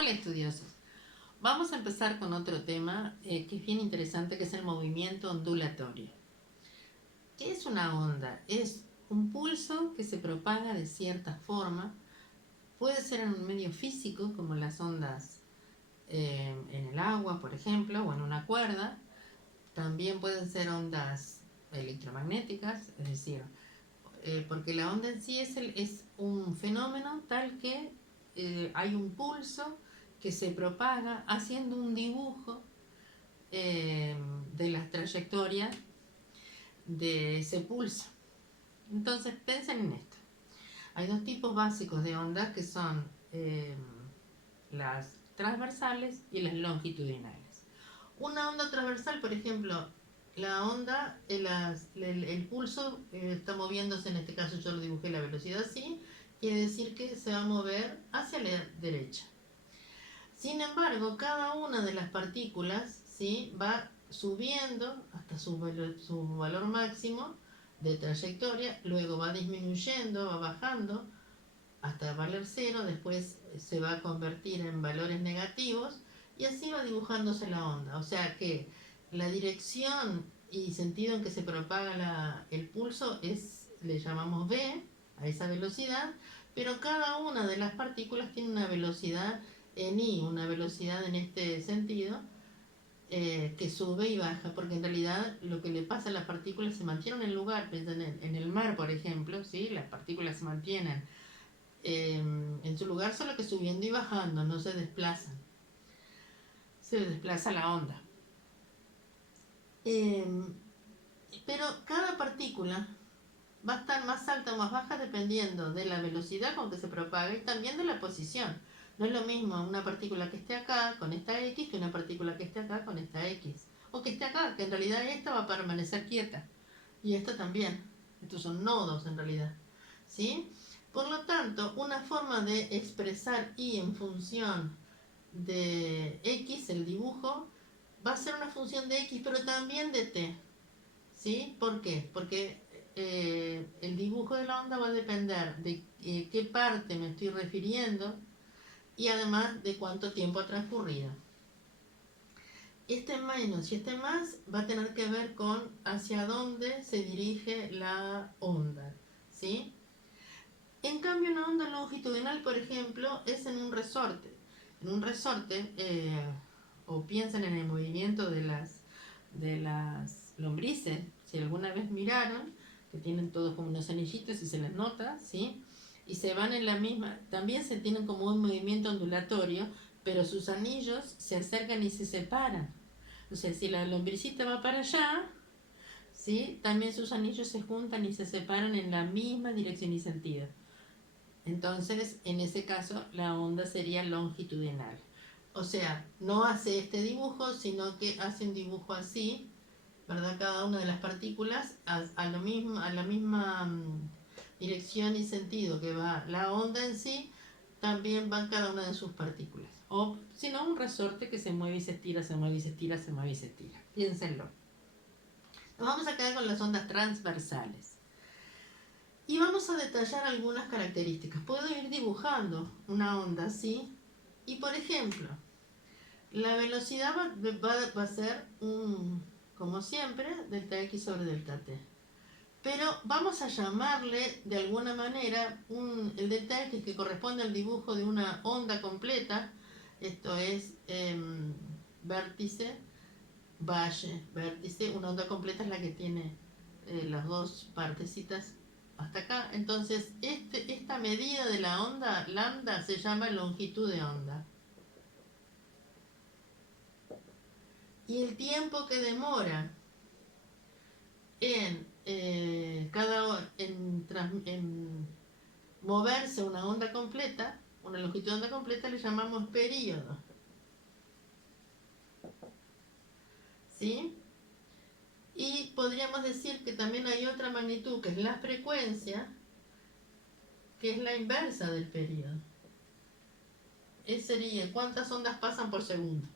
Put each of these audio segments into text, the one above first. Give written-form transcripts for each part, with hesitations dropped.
Hola estudiosos. Vamos a empezar con otro tema que es bien interesante, que es el movimiento ondulatorio. ¿Qué es una onda? Es un pulso que se propaga de cierta forma. Puede ser en un medio físico, como las ondas en el agua, por ejemplo, o en una cuerda. También pueden ser ondas electromagnéticas, es decir, porque la onda en sí es un fenómeno tal que hay un pulso que se propaga haciendo un dibujo de la trayectoria de ese pulso. Entonces piensen en esto. Hay dos tipos básicos de ondas que son las transversales y las longitudinales. Una onda transversal, por ejemplo, la onda, el pulso está moviéndose, en este caso yo lo dibujé la velocidad así, quiere decir que se va a mover hacia la derecha. Sin embargo, cada una de las partículas, ¿sí?, va subiendo hasta su valor máximo de trayectoria, luego va disminuyendo, va bajando hasta valer cero, después se va a convertir en valores negativos y así va dibujándose la onda. O sea que la dirección y sentido en que se propaga el pulso le llamamos v a esa velocidad, pero cada una de las partículas tiene una velocidad en i, una velocidad en este sentido, que sube y baja, porque en realidad lo que le pasa a las partículas se mantienen en el lugar. Piensen en el mar, por ejemplo, ¿sí? Las partículas se mantienen en su lugar, solo que subiendo y bajando, no se desplazan. Se desplaza la onda. Pero cada partícula va a estar más alta o más baja dependiendo de la velocidad con que se propaga y también de la posición. No es lo mismo una partícula que esté acá con esta X que una partícula que esté acá con esta X. O que esté acá, que en realidad esta va a permanecer quieta. Y esta también. Estos son nodos en realidad. ¿Sí? Por lo tanto, una forma de expresar Y en función de X, el dibujo, va a ser una función de X, pero también de T. ¿Sí? ¿Por qué? Porque el dibujo de la onda va a depender de qué parte me estoy refiriendo y además de cuánto tiempo ha transcurrido. Este menos y este más va a tener que ver con hacia dónde se dirige la onda, ¿sí? En cambio, una onda longitudinal, por ejemplo, es en un resorte. En un resorte, o piensen en el movimiento de las lombrices, si alguna vez miraron, que tienen todos como unos anillitos y se les nota, ¿sí? Y se van en la misma, también se tienen como un movimiento ondulatorio, pero sus anillos se acercan y se separan. O sea, si la lombricita va para allá, ¿sí?, también sus anillos se juntan y se separan en la misma dirección y sentido. Entonces, en ese caso, la onda sería longitudinal. O sea, no hace este dibujo, sino que hace un dibujo así, ¿verdad? Cada una de las partículas a la misma dirección y sentido que va la onda en sí, también van cada una de sus partículas. O si no, un resorte que se mueve y se estira, se mueve y se estira, se mueve y se estira. Piénsenlo. Nos vamos a quedar con las ondas transversales. Y vamos a detallar algunas características. Puedo ir dibujando una onda así. Y por ejemplo, la velocidad va a ser, como siempre, delta x sobre delta t. Pero vamos a llamarle de alguna manera el delta x, que corresponde al dibujo de una onda completa. Esto es vértice, valle, vértice. Una onda completa es la que tiene las dos partecitas hasta acá. Entonces, esta medida de la onda, lambda, se llama longitud de onda. Y el tiempo que demora en moverse una onda completa, una longitud de onda completa, le llamamos periodo. ¿Sí? Y podríamos decir que también hay otra magnitud, que es la frecuencia, que es la inversa del periodo. Sería cuántas ondas pasan por segundo.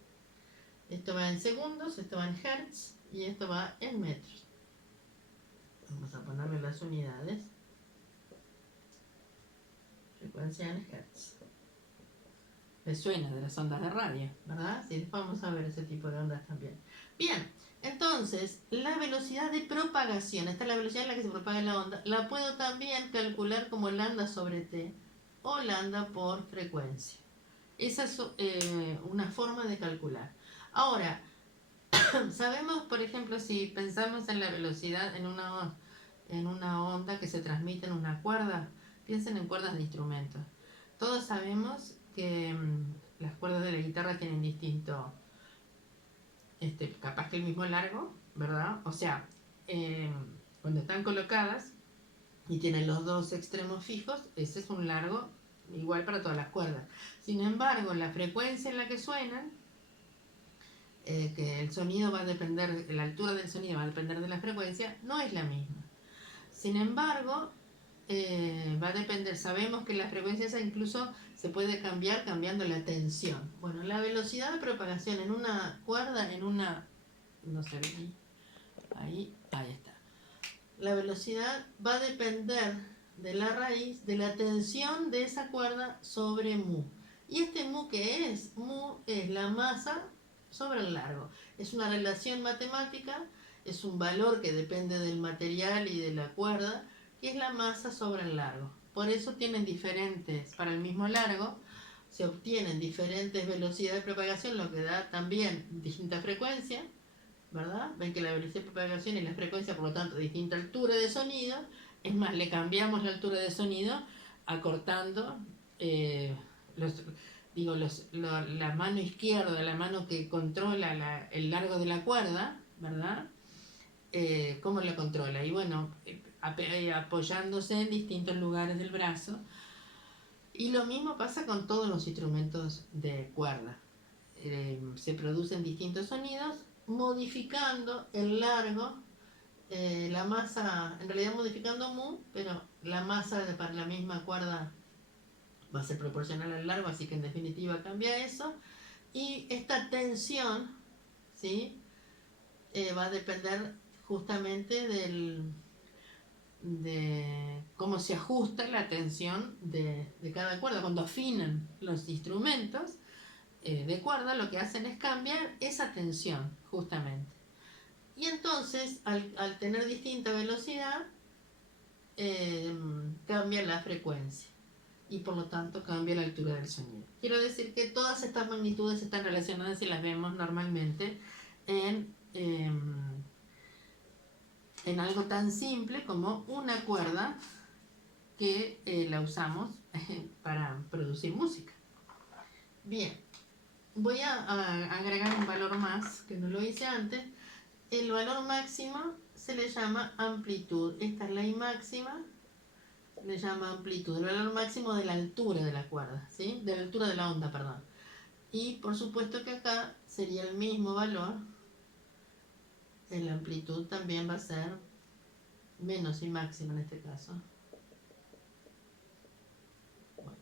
Esto va en segundos, esto va en hertz y esto va en metros. Vamos a ponerle las unidades. Frecuencia en hertz. Les suena de las ondas de radio, ¿verdad? Sí, vamos a ver ese tipo de ondas también. Bien, entonces, la velocidad de propagación, esta es la velocidad en la que se propaga la onda, la puedo también calcular como lambda sobre t o lambda por frecuencia. Esa es una forma de calcular. Ahora, sabemos, por ejemplo, si pensamos en la velocidad en una onda que se transmite en una cuerda, piensen en cuerdas de instrumentos. Todos sabemos que las cuerdas de la guitarra tienen distinto, capaz que el mismo largo, ¿verdad? O sea, cuando están colocadas y tienen los dos extremos fijos, ese es un largo igual para todas las cuerdas. Sin embargo, la frecuencia en la que suenan, que el sonido va a depender, la altura del sonido va a depender de la frecuencia, no es la misma. Sin embargo, va a depender, sabemos que la frecuencia esa incluso se puede cambiar cambiando la tensión. Bueno, la velocidad de propagación en una cuerda, no se ve ahí está. La velocidad va a depender de la raíz de la tensión de esa cuerda sobre mu. ¿Y este mu qué es? Mu es la masa sobre el largo. Es una relación matemática, es un valor que depende del material y de la cuerda, que es la masa sobre el largo. Por eso tienen diferentes, para el mismo largo, se obtienen diferentes velocidades de propagación, lo que da también distinta frecuencia, ¿verdad? Ven que la velocidad de propagación y la frecuencia, por lo tanto, distinta altura de sonido. Es más, le cambiamos la altura de sonido acortando los, la mano izquierda, la mano que controla el largo de la cuerda, ¿verdad? ¿Cómo la controla? Y bueno, apoyándose en distintos lugares del brazo. Y lo mismo pasa con todos los instrumentos de cuerda. Se producen distintos sonidos modificando el largo, la masa, en realidad modificando mu, pero la masa para la misma cuerda va a ser proporcional al largo, así que en definitiva cambia eso. Y esta tensión, ¿sí? Va a depender justamente de cómo se ajusta la tensión de cada cuerda. Cuando afinan los instrumentos de cuerda, lo que hacen es cambiar esa tensión, justamente. Y entonces, al tener distinta velocidad, cambia la frecuencia y por lo tanto cambia la altura del sonido. Quiero decir que todas estas magnitudes están relacionadas y las vemos normalmente en algo tan simple como una cuerda que la usamos para producir música. Bien, voy a agregar un valor más que no lo hice antes. El valor máximo se le llama amplitud. Esta es la I máxima, se le llama amplitud. El valor máximo de la altura de la cuerda, ¿sí? De la altura de la onda, perdón. Y por supuesto que acá sería el mismo valor. La amplitud también va a ser menos I máxima en este caso. Bueno.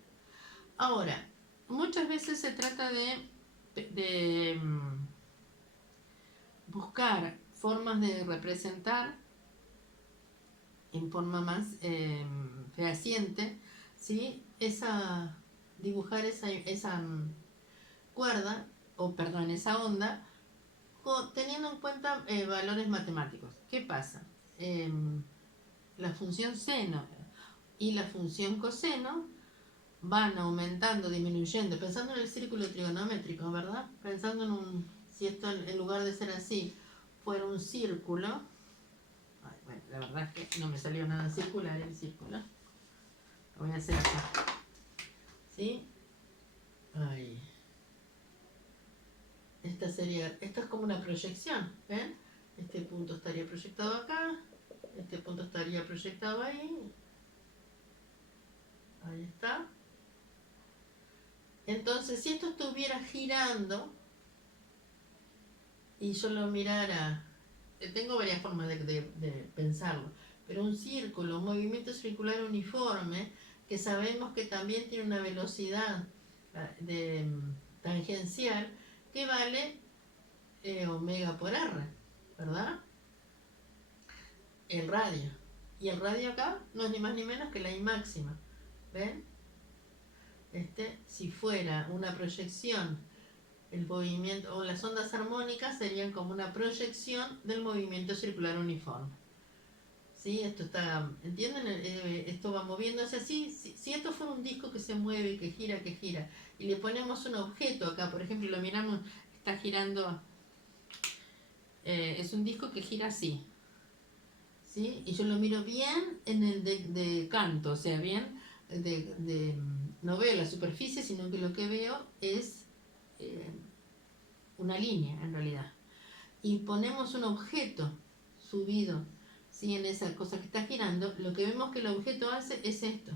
Ahora, muchas veces se trata de buscar formas de representar en forma más fehaciente, ¿sí? Dibujar esa cuerda, o perdón, esa onda, teniendo en cuenta valores matemáticos. ¿Qué pasa? La función seno y la función coseno van aumentando, disminuyendo, pensando en el círculo trigonométrico, ¿verdad? Pensando si esto en lugar de ser así, fuera un círculo. Ay, bueno, la verdad es que no me salió nada circular el círculo. Lo voy a hacer acá. ¿Sí? Ahí. Esto es como una proyección, ¿ven? Este punto estaría proyectado acá, este punto estaría proyectado ahí. Ahí está. Entonces, si esto estuviera girando y yo lo mirara, tengo varias formas de pensarlo, pero un círculo, un movimiento circular uniforme, que sabemos que también tiene una velocidad tangencial que vale omega por r, ¿verdad? El radio. Y el radio acá no es ni más ni menos que la I máxima. ¿Ven? Si fuera una proyección, el movimiento o las ondas armónicas serían como una proyección del movimiento circular uniforme. ¿Sí? Esto está, ¿entienden? Esto va moviéndose así. Si esto fuera un disco que se mueve, que gira, y le ponemos un objeto acá, por ejemplo, lo miramos, está girando, es un disco que gira así, ¿sí? Y yo lo miro bien en el de canto, o sea, bien no veo la superficie, sino que lo que veo es una línea en realidad. Y ponemos un objeto subido, ¿sí? En esa cosa que está girando, lo que vemos que el objeto hace es esto.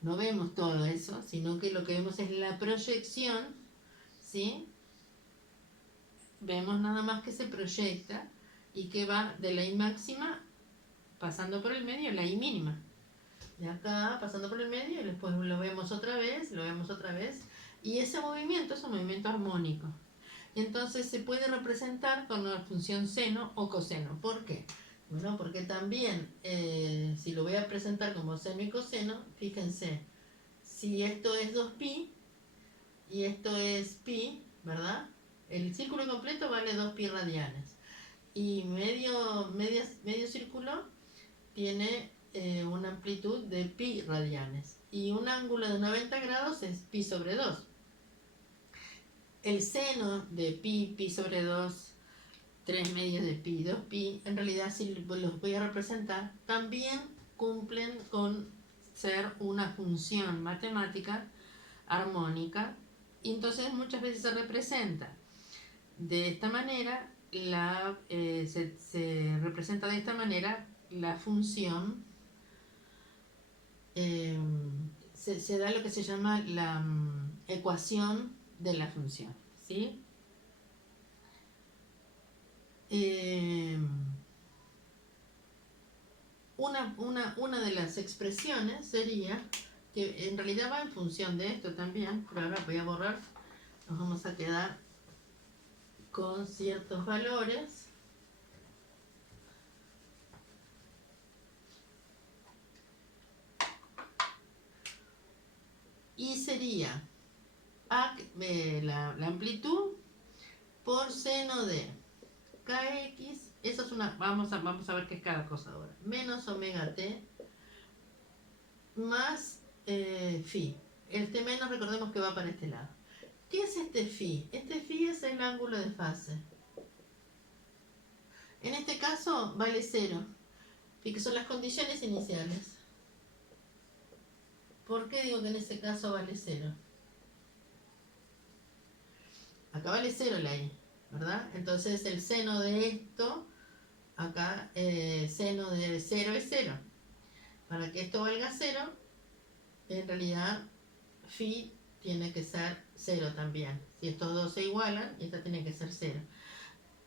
No vemos todo eso, sino que lo que vemos es la proyección, ¿sí? Vemos nada más que se proyecta y que va de la I máxima pasando por el medio a la I mínima. De acá pasando por el medio y después lo vemos otra vez, y ese movimiento es un movimiento armónico. Entonces se puede representar con una función seno o coseno. ¿Por qué? Bueno, porque también si lo voy a presentar como seno y coseno, fíjense, si esto es 2pi y esto es pi, ¿verdad? El círculo completo vale 2pi radianes. Y medio círculo tiene una amplitud de pi radianes. Y un ángulo de 90 grados es pi sobre 2. El seno de pi sobre 2, 3 medios de pi, 2pi, en realidad si los voy a representar, también cumplen con ser una función matemática armónica, y entonces muchas veces se representa de esta manera, se representa de esta manera la función, se da lo que se llama la ecuación de la función, ¿sí? Una de las expresiones sería, que en realidad va en función de esto también, pero ahora voy a borrar, nos vamos a quedar con ciertos valores. Y sería la amplitud por seno de kx, eso es una, vamos a ver qué es cada cosa ahora, menos omega t más phi. Este menos recordemos que va para este lado. ¿Qué es este phi? Este phi es el ángulo de fase. En este caso vale 0, y que son las condiciones iniciales. ¿Por qué digo que en este caso vale 0? Acá vale 0 la i, ¿verdad? Entonces el seno de esto, acá seno de 0 es 0. Para que esto valga 0, en realidad phi tiene que ser 0 también. Si estos dos se igualan, esta tiene que ser 0.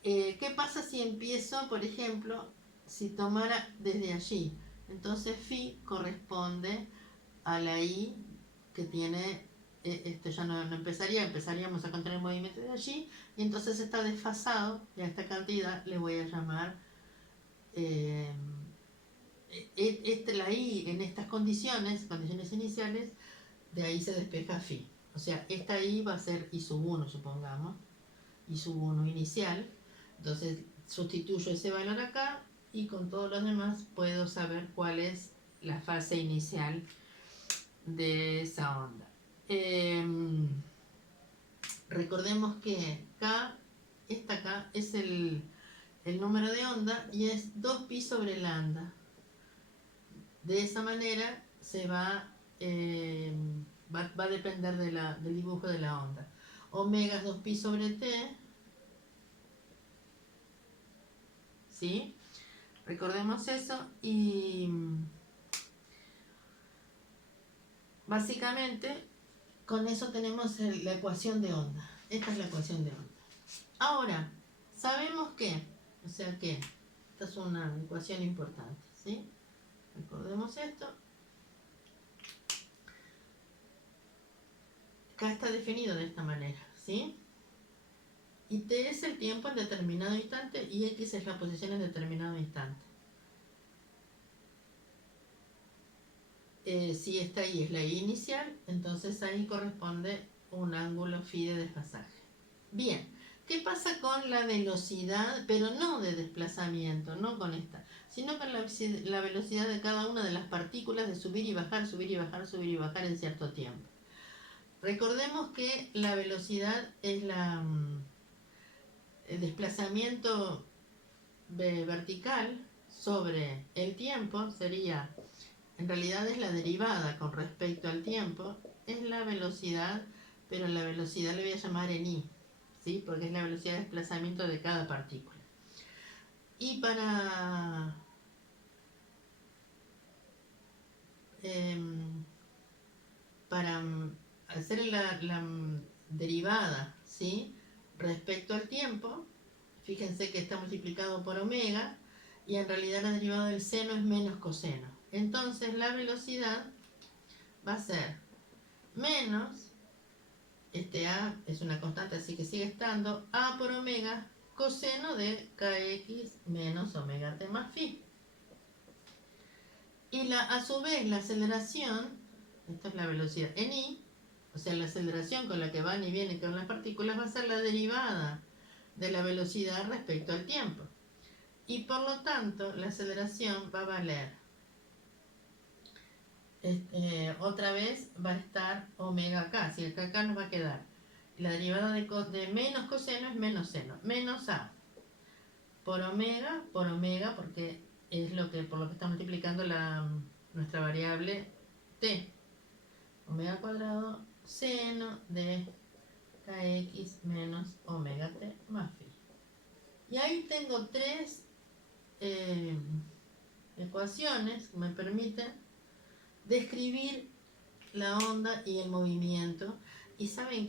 ¿Qué pasa si empiezo, por ejemplo, si tomara desde allí? Entonces phi corresponde a la i que tiene, esto ya no empezaríamos a contar el movimiento de allí, y entonces está desfasado, y a esta cantidad le voy a llamar la i en estas condiciones iniciales, de ahí se despeja phi. O sea, esta i va a ser i sub 1, supongamos, i sub 1 inicial. Entonces sustituyo ese valor acá y con todos los demás puedo saber cuál es la fase inicial de esa onda. Recordemos que K, esta K es el número de onda y es 2pi sobre lambda. De esa manera se va a depender del dibujo de la onda. Omega es 2pi sobre t, ¿sí? Recordemos eso y básicamente con eso tenemos la ecuación de onda. Esta es la ecuación de onda. Ahora, sabemos que, o sea que, esta es una ecuación importante, ¿sí? Recordemos esto. Acá está definido de esta manera, ¿sí? Y t es el tiempo en determinado instante y x es la posición en determinado instante. si esta I es la I inicial, entonces ahí corresponde un ángulo phi de desfasaje. Bien, ¿qué pasa con la velocidad, pero no de desplazamiento, no con esta, sino con la velocidad de cada una de las partículas de subir y bajar, subir y bajar, subir y bajar en cierto tiempo? Recordemos que la velocidad es el desplazamiento vertical sobre el tiempo, sería, en realidad es la derivada con respecto al tiempo, es la velocidad, pero la velocidad le voy a llamar en I, ¿sí? Porque es la velocidad de desplazamiento de cada partícula. Y para hacer la derivada, ¿sí?, respecto al tiempo, fíjense que está multiplicado por omega y en realidad la derivada del seno es menos coseno. Entonces la velocidad va a ser menos, este A es una constante así que sigue estando, A por omega coseno de kx menos omega t más phi. Y a su vez la aceleración, esta es la velocidad en I, o sea la aceleración con la que van y vienen con las partículas va a ser la derivada de la velocidad respecto al tiempo. Y por lo tanto la aceleración va a valer, otra vez va a estar omega acá, así que acá nos va a quedar la derivada de menos coseno es menos seno, menos A por omega, porque es por lo que está multiplicando nuestra variable t, omega cuadrado seno de kx menos omega t más phi. Y ahí tengo tres ecuaciones que me permiten describir la onda y el movimiento. Y saben